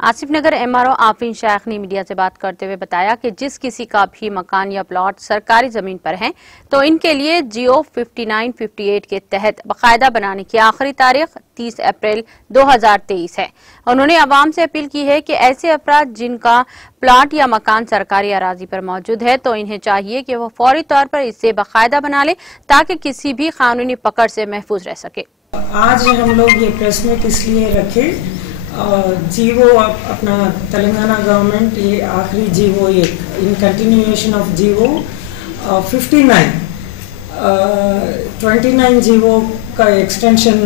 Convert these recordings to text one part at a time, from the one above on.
आसिफ नगर MRO Afreen Sheikh ने media से बात करते हुए बताया कि जिस किसी का भी मकान या प्लॉट सरकारी जमीन पर है तो इनके लिए जियो 5958 के तहत बाकायदा बनाने की आखिरी तारीख 30 अप्रैल 2023 है। उन्होंने आवाम से अपील की है कि ऐसे अफराद जिनका प्लॉट या मकान सरकारी अराजी पर मौजूद है तो इन्हें चाहिए कि वो फौरी तौर पर इसे बाकायदा बना ले ताकि किसी भी कानूनी पकड़ से महफूज रह सके। आज हम लोग ये प्रेस मीट इसलिए रखे, जीवो अपना तेलंगाना गवर्नमेंट ये आखिरी जीवो ये इन कंटिन्यूएशन ऑफ जीवो 29 जीवो का एक्सटेंशन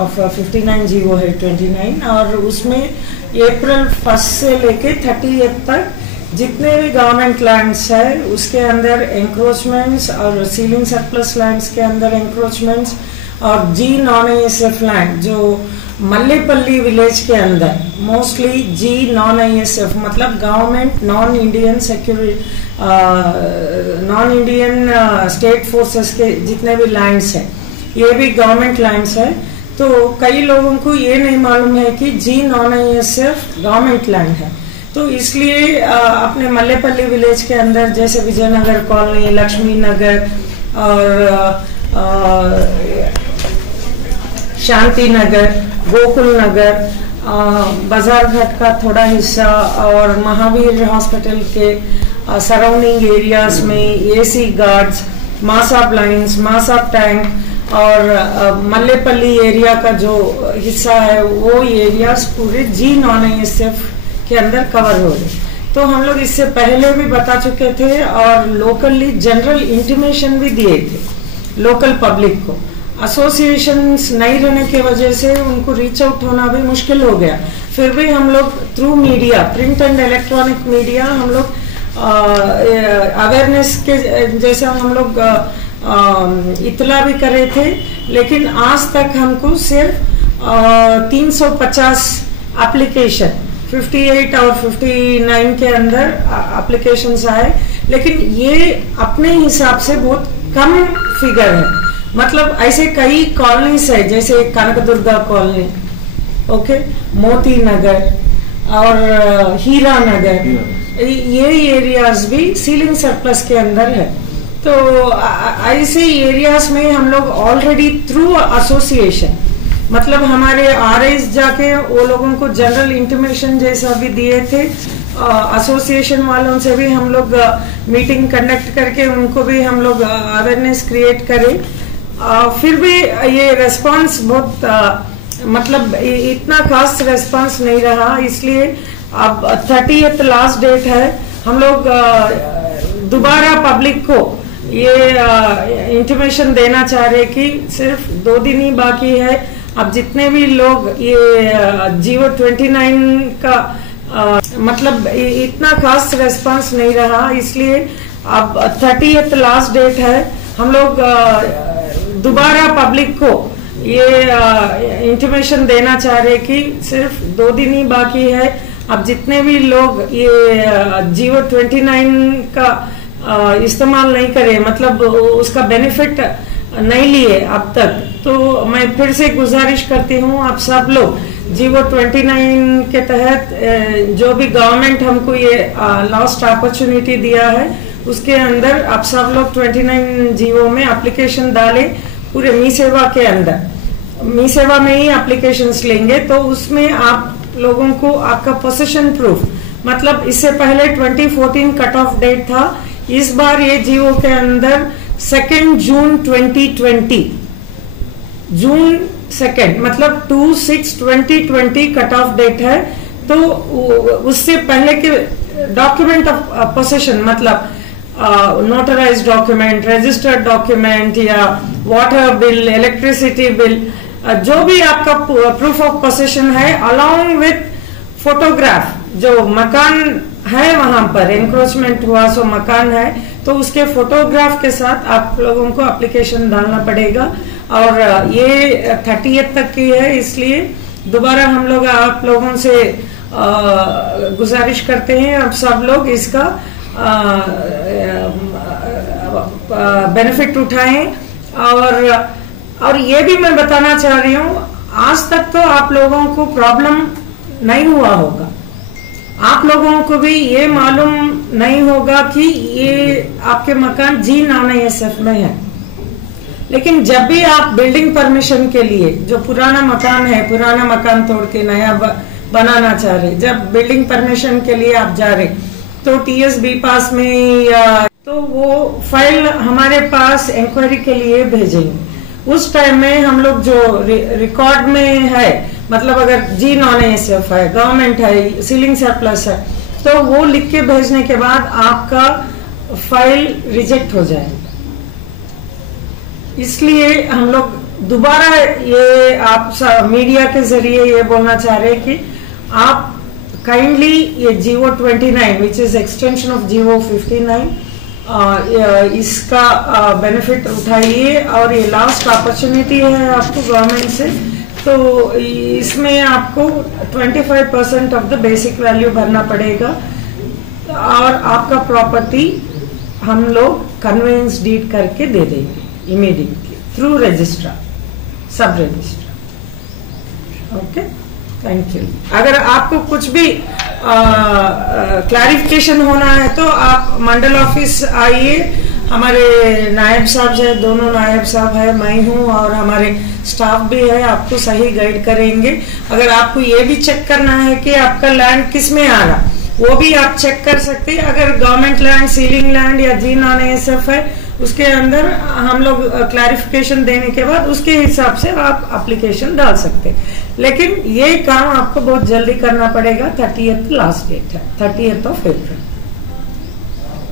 ऑफ 59 जीवो है 29, और उसमें अप्रैल 1 से लेके 30 तक जितने भी गवर्नमेंट लैंड्स है उसके अंदर एंक्रोचमेंट्स और सीलिंग सरप्लस लैंड्स के अंदर एंक्रोचमेंट्स और जी नॉन आईएसएफ लैंड जो मल्लेपल्ली विलेज के अंदर मोस्टली जी नॉन आईएसएफ मतलब government non Indian state forces के जितने भी लैंड्स हैं ये भी गवर्नमेंट लैंड्स है। तो कई लोगों को ये नहीं मालूम है कि जी नॉन आईएसएफ गवर्नमेंट लैंड है, तो इसलिए अपने मल्लेपल्ली विलेज के अंदर जैसे विजयनगर कॉलोनी, लक्ष्मी नगर और शांति नगर, गोकुल नगर, बाजार घाट का थोड़ा हिस्सा और महावीर हॉस्पिटल के सराउंडिंग एरियाज में एसी गार्ड्स, मासाब लाइन्स, मासाब टैंक और मल्लेपल्ली एरिया का जो हिस्सा है वो एरियाज पूरे जी नॉन आईएसएफ के अंदर कवर हो रहे। तो हम लोग इससे पहले भी बता चुके थे और लोकली जनरल इंटीमेशन भी दिए थे लोकल पब्लिक को। एसोसिएशंस नहीं रहने की वजह से उनको रीच आउट होना भी मुश्किल हो गया, फिर भी हम लोग through media, print and electronic media हम लोग अवेयरनेस के जैसा हम लोग इतला भी करे थे, लेकिन आज तक हमको सिर्फ 350 एप्लीकेशन 58 और 59 के अंदर एप्लीकेशंस आए, लेकिन ये अपने हिसाब से बहुत कम फिगर है। मतलब ऐसे कई कॉलोनीज है जैसे कनकदुर्गा कॉलोनी, ओके, मोती नगर और हीरा नगर, ये एरियाज भी सीलिंग सरप्लस के अंदर है। तो ऐसे एरियाज में हम लोग ऑलरेडी थ्रू एसोसिएशन मतलब हमारे आरएस जाके वो लोगों को जनरल इंटीमेशन जैसा भी दिए थे, एसोसिएशन वालों से भी हम लोग मीटिंग कंडक्ट करके उनको भी हम लोग अवेयरनेस क्रिएट करें। फिर भी ये रेस्पॉन्स बहुत मतलब इतना खास रेस्पॉन्स नहीं रहा, इसलिए अब 30th लास्ट डेट है। हम लोग दोबारा पब्लिक को ये इंटीमेशन देना चाह रहे कि सिर्फ 2 दिन ही बाकी है। अब जितने भी लोग ये जीवो 29 का मतलब इतना खास रेस्पॉन्स नहीं रहा, इसलिए अब 30th लास्ट डेट है। हम लोग दोबारा पब्लिक को ये इंटीमेशन देना चाह रहे कि सिर्फ 2 दिन ही बाकी है। अब जितने भी लोग ये जीवो 29 का इस्तेमाल नहीं करे मतलब उसका बेनिफिट नहीं लिए अब तक, तो मैं फिर से गुजारिश करती हूँ आप सब लोग जीवो 29 के तहत जो भी गवर्नमेंट हमको ये लास्ट अपॉर्चुनिटी दिया है उसके अंदर आप सब लोग 29 जीवो में एप्लीकेशन डालें। पूरे मी सेवा के अंदर मी सेवा में ही एप्लीकेशंस लेंगे, तो उसमें आप लोगों को आपका पोसेशन प्रूफ मतलब इससे पहले 2014 कट ऑफ डेट था, इस बार ये जीवो के अंदर 2 जून 2020 जून 2 मतलब 2/6/2020 कट ऑफ डेट है। तो उससे पहले के डॉक्यूमेंट ऑफ पोसेशन मतलब नोटराइज डॉक्यूमेंट, रजिस्टर्ड डॉक्यूमेंट या वाटर बिल, इलेक्ट्रिसिटी बिल, जो भी आपका प्रूफ ऑफ पोसेशन है अलॉन्ग विथ फोटोग्राफ, जो मकान है वहां पर एंक्रोचमेंट हुआ सो मकान है तो उसके फोटोग्राफ के साथ आप लोगों को एप्लीकेशन डालना पड़ेगा। और ये 30th तक की है, इसलिए दोबारा हम लोग आप लोगों से गुजारिश करते हैं आप सब लोग इसका बेनिफिट उठाएं। और ये भी मैं बताना चाह रही हूँ आज तक तो आप लोगों को प्रॉब्लम नहीं हुआ होगा, आप लोगों को भी ये मालूम नहीं होगा कि ये आपके मकान G9SF में है। लेकिन जब भी आप बिल्डिंग परमिशन के लिए, जो पुराना मकान है, पुराना मकान तोड़ के नया बनाना चाह रहे, जब बिल्डिंग परमिशन के लिए आप जा रहे तो TSB पास में या तो वो फाइल हमारे पास इंक्वायरी के लिए भेजेंगे। उस टाइम में हम लोग जो रिकॉर्ड में है, मतलब अगर G9SF है, गवर्नमेंट है, सीलिंग सरप्लस है, तो वो लिख के भेजने के बाद आपका फाइल रिजेक्ट हो जाएगा। इसलिए हम लोग दोबारा ये आप मीडिया के जरिए ये बोलना चाह रहे हैं कि आप काइंडली ये GO29 which is extension of GO59 इसका बेनिफिट उठाइए, और ये लास्ट अपॉर्चुनिटी है आपको गवर्नमेंट से। तो इसमें आपको 25% ऑफ द बेसिक वैल्यू भरना पड़ेगा, और आपका प्रॉपर्टी हम लोग कन्वेंस डीड करके दे देंगे इमीडिएटली थ्रू रजिस्ट्रार, सब रजिस्ट्रार। Okay, thank you. अगर आपको कुछ भी क्लैरिफिकेशन होना है तो आप मंडल ऑफिस आइए, हमारे नायब साहब है, दोनों नायब साहब है, मैं हूँ और हमारे स्टाफ भी है, आपको सही गाइड करेंगे। अगर आपको ये भी चेक करना है कि आपका लैंड किस में आ रहा, वो भी आप चेक कर सकते हैं। अगर गवर्नमेंट लैंड, सीलिंग लैंड या G9SF है, उसके अंदर हम लोग क्लैरिफिकेशन देने के बाद उसके हिसाब से आप एप्लीकेशन डाल सकते हैं। लेकिन ये काम आपको बहुत जल्दी करना पड़ेगा, 30th लास्ट डेट है, 30th of April।